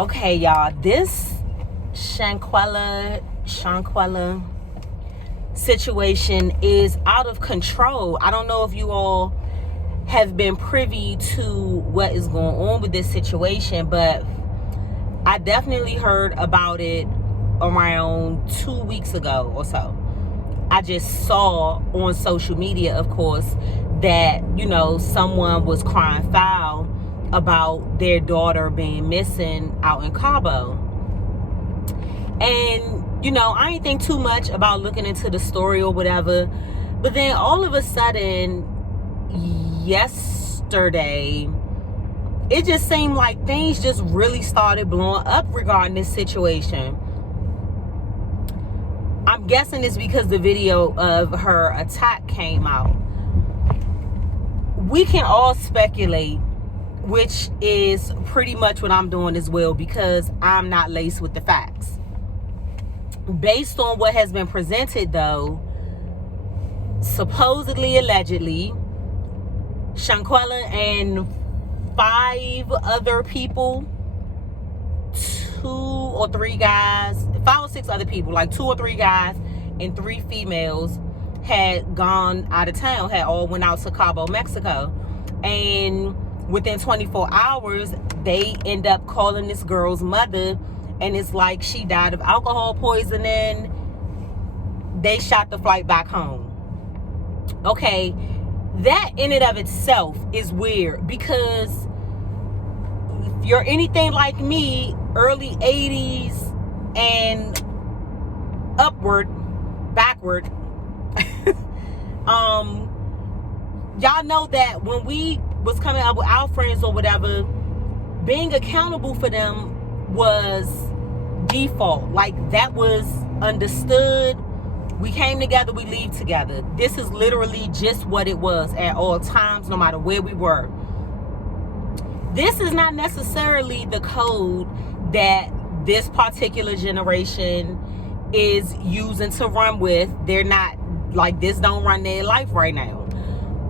Okay, y'all, this Shanquella situation is out of control. I don't know if you all have been privy to what is going on with this situation, but I definitely heard about it around 2 weeks ago or so. I just saw on social media, of course, that, someone was crying foul about their daughter being missing out in Cabo. And, I ain't think too much about looking into the story or whatever. But then all of a sudden, yesterday, it just seemed like things just really started blowing up regarding this situation. I'm guessing it's because the video of her attack came out. We can all speculate, which is pretty much what I'm doing as well, because I'm not laced with the facts. Based on what has been presented, though, supposedly, allegedly, Shanquella and 5 other people, 2 or 3 guys, 5 or 6 other people, like 2 or 3 guys and 3 females, had gone out of town, had all went out to Cabo, Mexico. And within 24 hours, they end up calling this girl's mother, and it's like she died of alcohol poisoning. They shot the flight back home. Okay, that in and of itself is weird, because if you're anything like me, early 80s and backward, y'all know that when we was coming up with our friends or whatever, being accountable for them was default. Like, that was understood. We came together, we leave together. This is literally just what it was at all times, no matter where we were. This is not necessarily the code that this particular generation is using to run with. They're not, like, this don't run their life right now.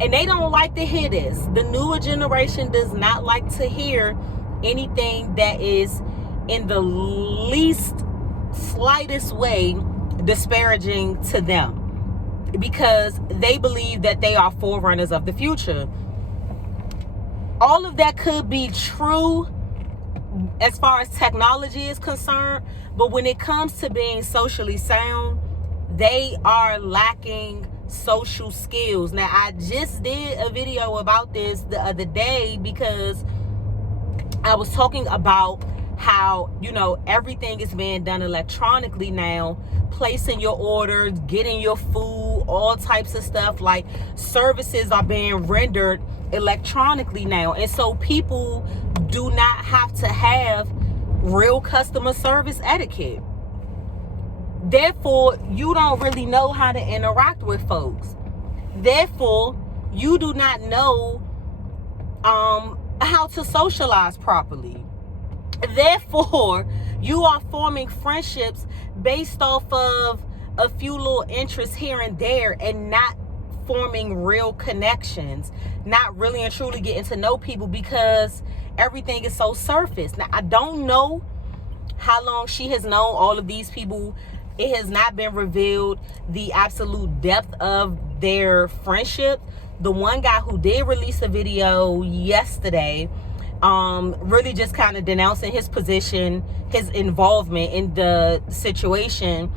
And they don't like to hear this. The newer generation does not like to hear anything that is in the least slightest way disparaging to them, because they believe that they are forerunners of the future. All of that could be true as far as technology is concerned, but when it comes to being socially sound, they are lacking social skills. Now, I just did a video about this the other day, because I was talking about how, everything is being done electronically now, placing your orders, getting your food, all types of stuff. Like, services are being rendered electronically now, and so people do not have to have real customer service etiquette. Therefore, you don't really know how to interact with folks. Therefore, you do not know how to socialize properly. Therefore, you are forming friendships based off of a few little interests here and there, and not forming real connections, not really and truly getting to know people, because everything is so surface. Now, I don't know how long she has known all of these people. It has not been revealed the absolute depth of their friendship. The one guy who did release a video yesterday, really just kind of denouncing his position, his involvement in the situation,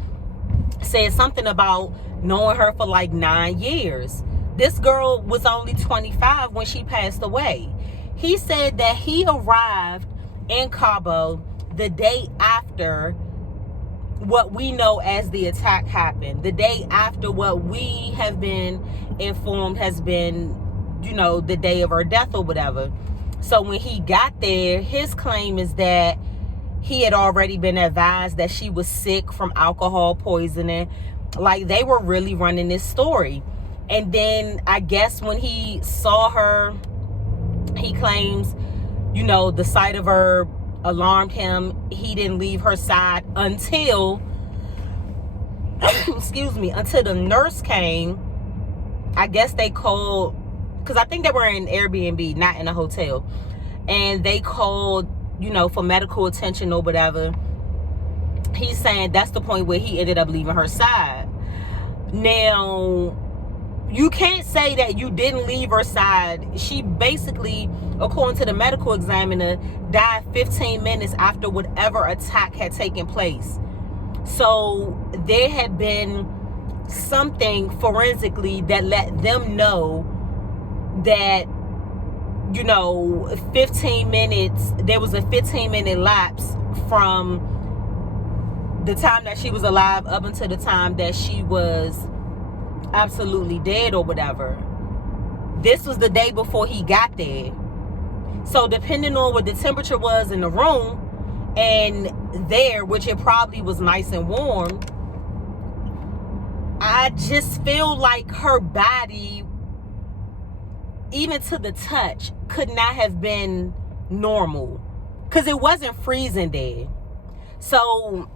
said something about knowing her for like 9 years. This girl was only 25 when she passed away. He said that he arrived in Cabo the day after what we know as the attack happened, the day after what we have been informed has been, the day of her death or whatever. So when he got there, his claim is that he had already been advised that she was sick from alcohol poisoning. Like, they were really running this story. And then I guess when he saw her, he claims, the sight of her alarmed him. He didn't leave her side until until the nurse came. I guess they called, because I think they were in Airbnb, not in a hotel, and they called for medical attention or whatever. He's saying that's the point where he ended up leaving her side. Now, you can't say that you didn't leave her side. She basically, according to the medical examiner, died 15 minutes after whatever attack had taken place. So there had been something forensically that let them know that, 15 minutes, there was a 15-minute lapse from the time that she was alive up until the time that she was absolutely dead or whatever. This was the day before he got there. So depending on what the temperature was in the room and there, which it probably was nice and warm, I just feel like her body, even to the touch, could not have been normal, because it wasn't freezing there. So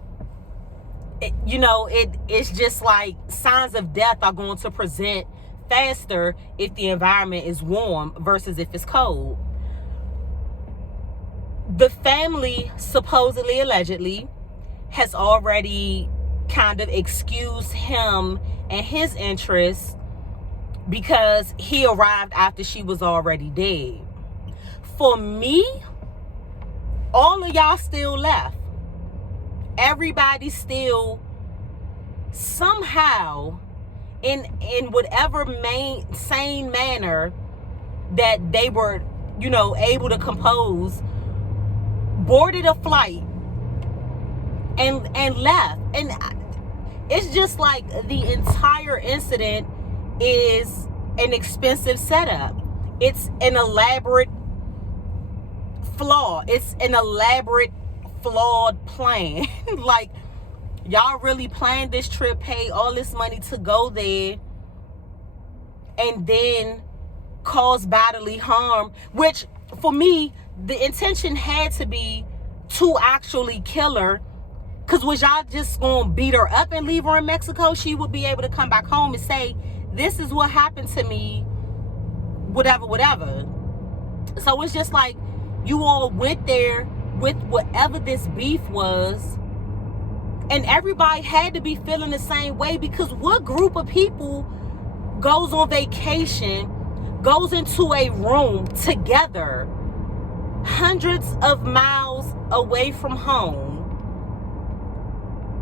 it's just like signs of death are going to present faster if the environment is warm versus if it's cold. The family, supposedly, allegedly, has already kind of excused him and his interests because he arrived after she was already dead. For me, all of y'all still left. Everybody still somehow, in whatever sane manner that they were, able to compose, boarded a flight and left. And it's just like the entire incident is an expensive setup. It's an elaborate flaw. It's an elaborate flawed plan. Like, y'all really planned this trip, paid all this money to go there, and then cause bodily harm, which for me, the intention had to be to actually kill her. Because was y'all just gonna beat her up and leave her in Mexico? She would be able to come back home and say, this is what happened to me, whatever. So it's just like, you all went there with whatever this beef was, and everybody had to be feeling the same way, because what group of people goes on vacation, goes into a room together, hundreds of miles away from home,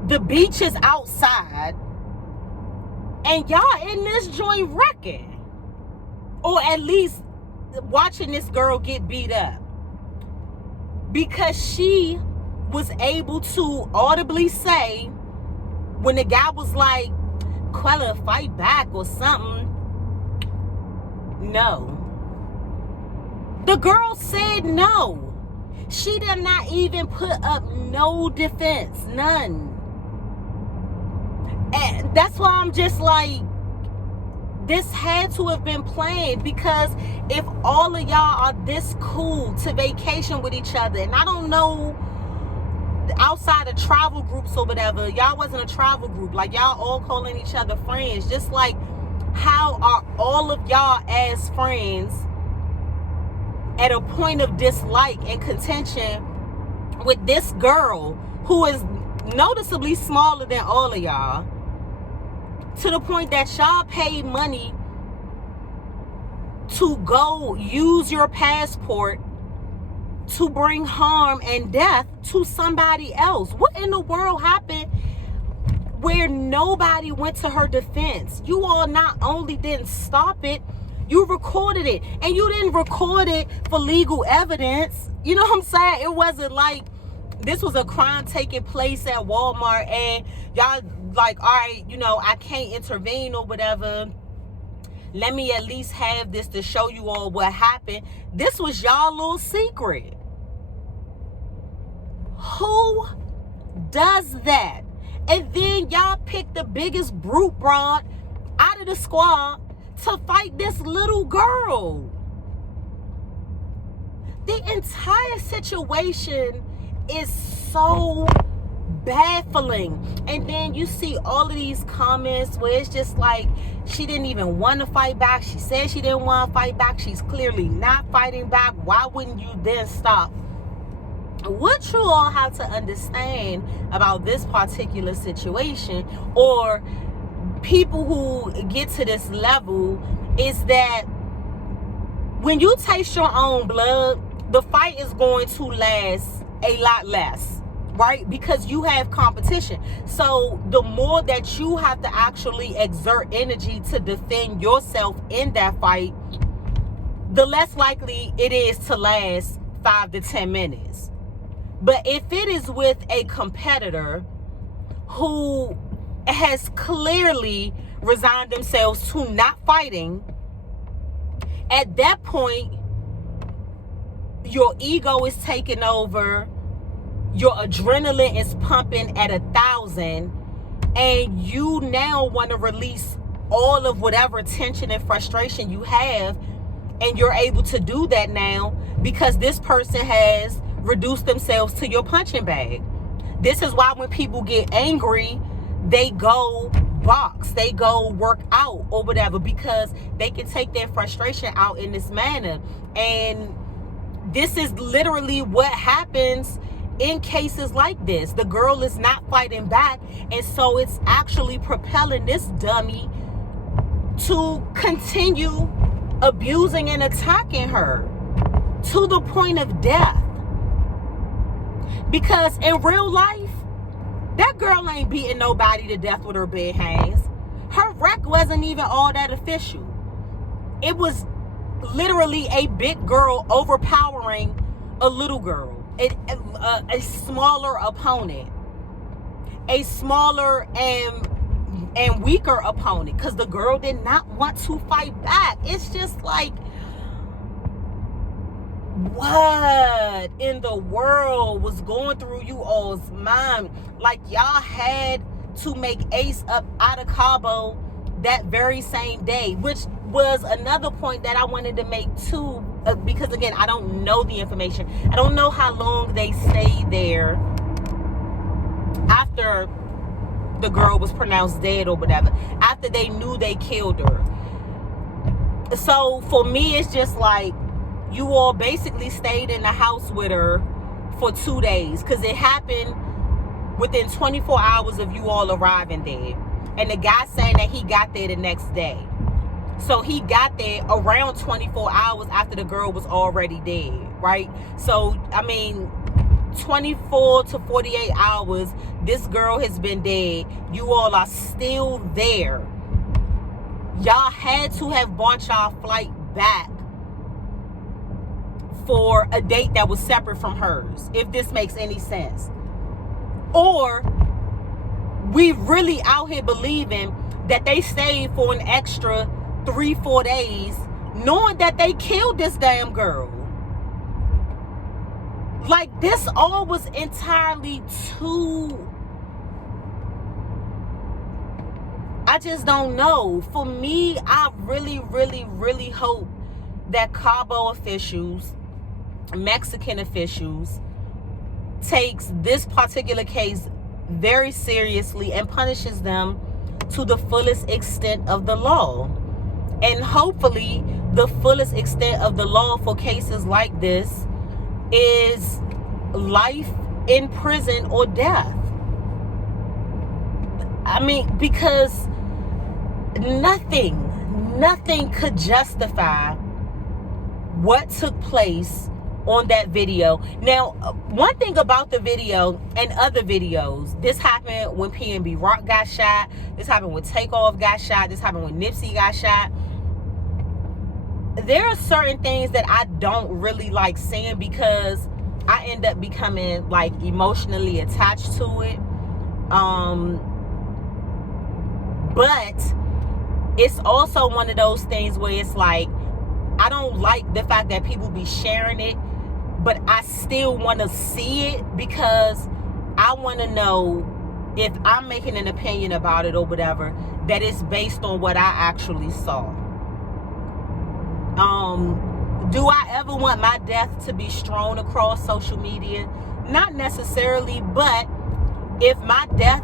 the beach is outside, and y'all in this joint wrecking, or at least watching this girl get beat up because she was able to audibly say, when the guy was like, Quella, fight back or something, no. The girl said no. She did not even put up no defense, none. And that's why I'm just like, this had to have been planned, because if all of y'all are this cool to vacation with each other, and I don't know, outside of travel groups or whatever, y'all wasn't a travel group, like y'all all calling each other friends, just like, how are all of y'all as friends at a point of dislike and contention with this girl who is noticeably smaller than all of y'all, to the point that y'all paid money to go use your passport to bring harm and death to somebody else? What in the world happened where nobody went to her defense? You all not only didn't stop it, you recorded it. And you didn't record it for legal evidence. You know what I'm saying? It wasn't like this was a crime taking place at Walmart and y'all like, all right, I can't intervene or whatever. Let me at least have this to show you all what happened. This was y'all little secret. Who does that? And then y'all pick the biggest brute broad out of the squad to fight this little girl. The entire situation is so baffling. And then you see all of these comments where it's just like, she didn't even want to fight back. She said she didn't want to fight back. She's clearly not fighting back. Why wouldn't you then stop what you all have to understand about this particular situation, or people who get to this level, is that when you taste your own blood, the fight is going to last a lot less, right? Because you have competition. So the more that you have to actually exert energy to defend yourself in that fight, the less likely it is to last 5 to 10 minutes. But if it is with a competitor who has clearly resigned themselves to not fighting, at that point, your ego is taking over, your adrenaline is pumping at 1,000, and you now want to release all of whatever tension and frustration you have, and you're able to do that now because this person has reduced themselves to your punching bag. This is why when people get angry, they go box, they go work out or whatever, because they can take their frustration out in this manner. And this is literally what happens in cases like this. The girl is not fighting back, and so it's actually propelling this dummy to continue abusing and attacking her to the point of death. Because in real life, that girl ain't beating nobody to death with her bare hands. Her wreck wasn't even all that official. It was literally a big girl overpowering a little girl, a smaller opponent, a smaller and weaker opponent, because the girl did not want to fight back. It's just like, what in the world was going through you all's mind? Like, y'all had to make Ace up out of Cabo that very same day, which was another point that I wanted to make too, because again, I don't know the information. I don't know how long they stayed there after the girl was pronounced dead or whatever, after they knew they killed her. So for me, it's just like, you all basically stayed in the house with her for 2 days, because it happened within 24 hours of you all arriving there. And the guy saying that he got there the next day. So he got there around 24 hours after the girl was already dead, right? So, I mean, 24 to 48 hours, this girl has been dead. You all are still there. Y'all had to have bought y'all flight back for a date that was separate from hers, if this makes any sense. Or we really out here believing that they stayed for an extra 3-4 days, knowing that they killed this damn girl. Like, this all was entirely too, I just don't know. For me, I really, really, really hope that Cabo officials, Mexican officials, takes this particular case very seriously and punishes them to the fullest extent of the law. And hopefully the fullest extent of the law for cases like this is life in prison or death. I mean, because nothing could justify what took place on that video. Now, one thing about the video and other videos, this happened when PNB Rock got shot, this happened when Takeoff got shot, this happened when Nipsey got shot. There are certain things that I don't really like seeing, because I end up becoming like emotionally attached to it. But it's also one of those things where it's like, I don't like the fact that people be sharing it, but I still want to see it, because I want to know, if I'm making an opinion about it or whatever, that it's based on what I actually saw. Do I ever want my death to be strewn across social media? Not necessarily, but if my death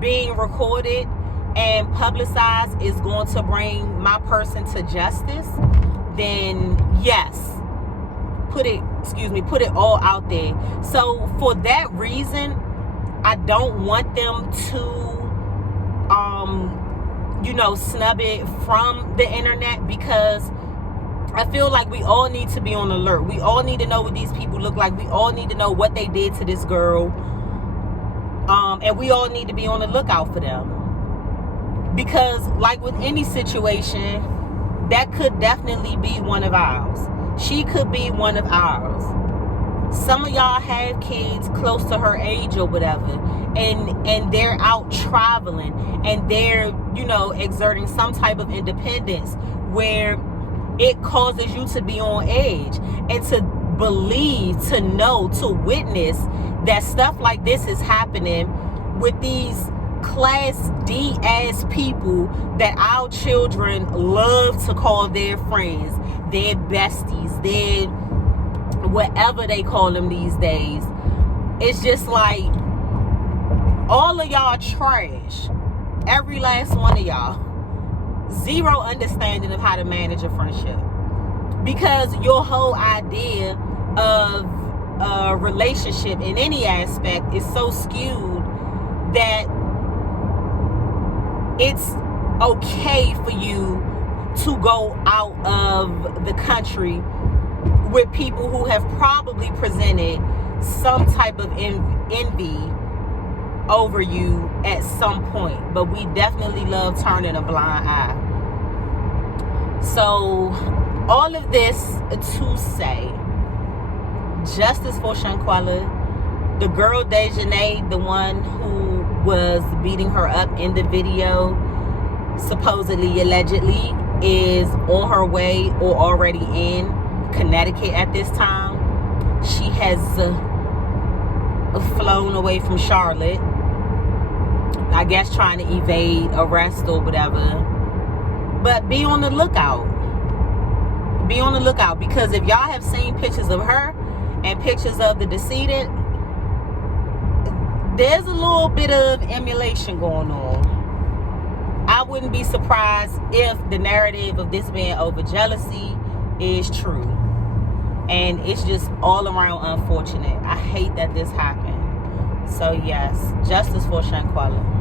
being recorded and publicized is going to bring my person to justice, then yes, put it put it all out there. So for that reason, I don't want them to snub it from the internet, because I feel like we all need to be on alert. We all need to know what these people look like. We all need to know what they did to this girl. And we all need to be on the lookout for them. Because like with any situation, that could definitely be one of ours. She could be one of ours. Some of y'all have kids close to her age or whatever, and they're out traveling, and they're, exerting some type of independence where it causes you to be on edge, and to believe, to know, to witness that stuff like this is happening with these class D ass people that our children love to call their friends, their besties, their whatever they call them these days. It's just like, all of y'all trash. Every last one of y'all. Zero understanding of how to manage a friendship. Because your whole idea of a relationship in any aspect is so skewed that it's okay for you to go out of the country with people who have probably presented some type of envy over you at some point. But we definitely love turning a blind eye. So all of this to say, justice for Shanquella. The girl Dejanay, the one who was beating her up in the video, supposedly, allegedly, is on her way or already in Connecticut at this time. She has flown away from Charlotte, I guess trying to evade arrest or whatever. But be on the lookout. Be on the lookout, because if y'all have seen pictures of her and pictures of the decedent, there's a little bit of emulation going on. I wouldn't be surprised if the narrative of this man over jealousy is true. And it's just all around unfortunate. I hate that this happened. So yes, justice for Shanquella.